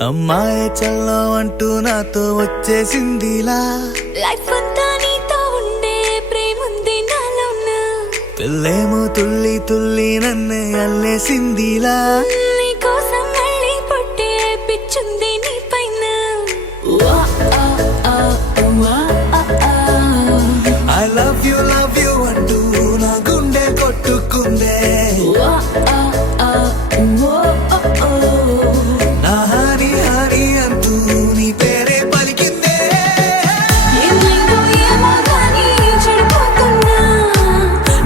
అమ్మాయి చల్లో అంటూ నాతో వచ్చేసిందిలా లైఫ్ అంతా నీతో ఉండే ప్రేముంది నాలోన పిల్లేమో తుల్లి తుల్లి నన్ను అల్లేసిందిలా నీ కోసం మళ్ళీ పుట్టే పిచ్చుంది నీ పైన I love you అంటూ నా గుండె కొట్టుకుందే నా హరి హరి అంటూ నీ పేరే పలికిందే ఏమైందో ఏమో గానీ చెడిపోతున్నా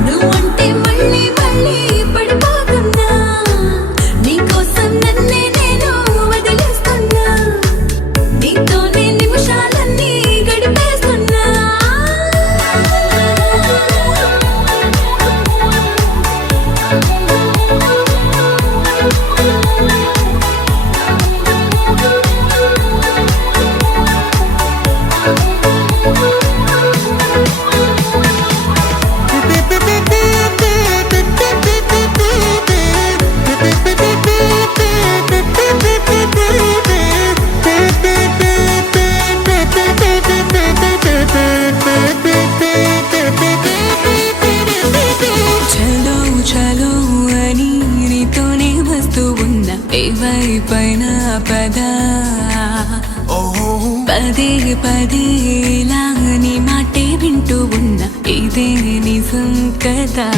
నువ్వంటే మళ్ళీ మళ్ళీ పడిపోతున్నా నీకోసం నన్నే నేను వదిలేస్తున్నా నీతోనే నిమిషాలన్నీ గడిపేస్తున్నా చలో చలో అని నీతోనే వస్తూ ఉన్నా ఏవైపైన పదా పదే పదే ఇలా నీ మాటే వింటూ ఉన్నా ఇదే నిజం కదా